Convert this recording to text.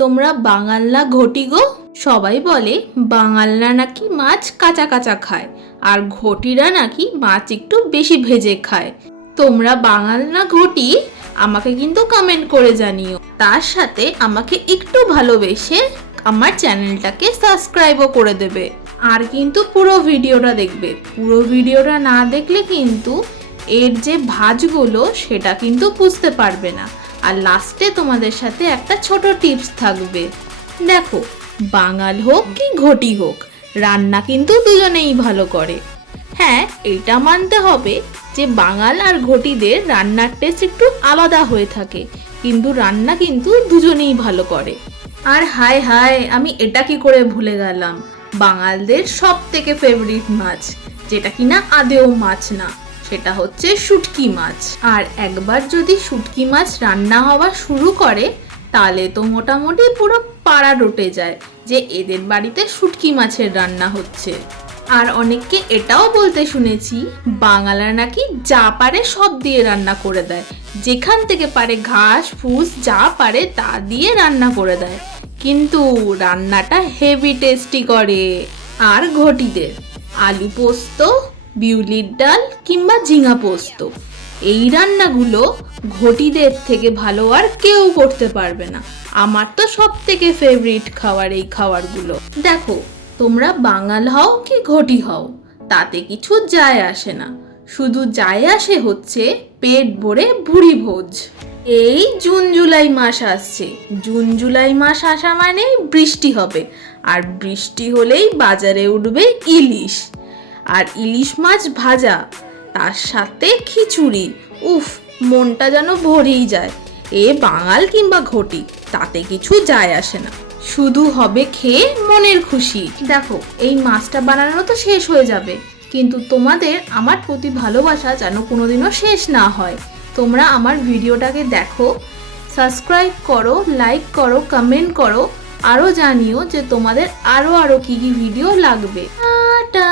তোমরা বাঙাল না ঘটি গো? সবাই বলে বাঙালরা নাকি মাছ কাঁচা কাঁচা খায় আর ঘটিরা নাকি মাছ একটু বেশি ভেজে খায়। তোমরা বাঙাল না ঘটি আমাকে কিন্তু কমেন্ট করে জানিও। তার সাথে আমাকে একটু ভালোবেসে আমার চ্যানেলটাকে সাবস্ক্রাইবও করে দেবে। আর কিন্তু পুরো ভিডিওটা দেখবে। পুরো ভিডিওটা না দেখলে কিন্তু এর যে ভাঁজগুলো সেটা কিন্তু বুঝতে পারবে না। আর লাস্টে তোমাদের সাথে একটা ছোট টিপস থাকবে। দেখো, বাঙাল হোক কি ঘটি হোক, রান্না কিন্তু দুজনেই ভালো করে। হ্যাঁ, এটা মানতে হবে যে বাঙাল আর ঘটিদের রান্নার টেস্ট একটু আলাদা হয়ে থাকে, কিন্তু রান্না কিন্তু দুজনেই ভালো করে। আর হায় হায়, আমি এটা কি করে ভুলে গেলাম, বাঙালদের সব থেকে ফেভারিট মাছ, যেটা কিনা আদেও মাছ না, সেটা হচ্ছে শুটকি মাছ। আর একবার যদি শুটকি মাছ রান্না হওয়া শুরু করে তাহলে তো মোটামুটি পুরো পাড়া রটে যায় যে এদের বাড়িতে শুটকি মাছের রান্না হচ্ছে। আর অনেককে এটাও বলতে শুনেছি, বাঙালরা নাকি যা পারে সব দিয়ে রান্না করে দেয়, যেখান থেকে পারে ঘাস ফুস যা পারে তা দিয়ে রান্না করে দেয়, কিন্তু রান্নাটা হেভি টেস্টি করে। আর ঘটিদের আলু পোস্ত, বিউলির ডাল কিংবা ঝিঙা পোস্ত, এই রান্নাগুলো ঘটিদের থেকে ভালো আর কেউ করতে পারবে না। আমার তো সব থেকে ফেভারিট খাবার এই খাবারগুলো। দেখো, তোমরা বাঙাল হও কি ঘটি হও তাতে কিছু যায় আসে না, শুধু যায় আসে হচ্ছে পেট ভরে ভুড়ি ভোজ। এই জুন জুলাই মাস আসছে, জুন জুলাই মাস আসা মানে বৃষ্টি হবে, আর বৃষ্টি হলেই বাজারে উঠবে ইলিশ, আর ইলিশ মাছ ভাজা, তার সাথে খিচুড়ি। উফ, মনটা যেন ভরেই যায়। এ বাঙাল কিংবা ঘটি তাতে কিছু যায় আসে না, শুধু হবে খেয়ে মনের খুশি। দেখো, এই মাছটা বানানো তো শেষ হয়ে যাবে, কিন্তু তোমাদের আমার প্রতি ভালোবাসা যেন কোনোদিনও শেষ না হয়। তোমরা আমার ভিডিওটাকে দেখো, সাবস্ক্রাইব করো, লাইক করো, কমেন্ট করো, আরও জানিও যে তোমাদের আরও কী কী ভিডিও লাগবে। টাটা।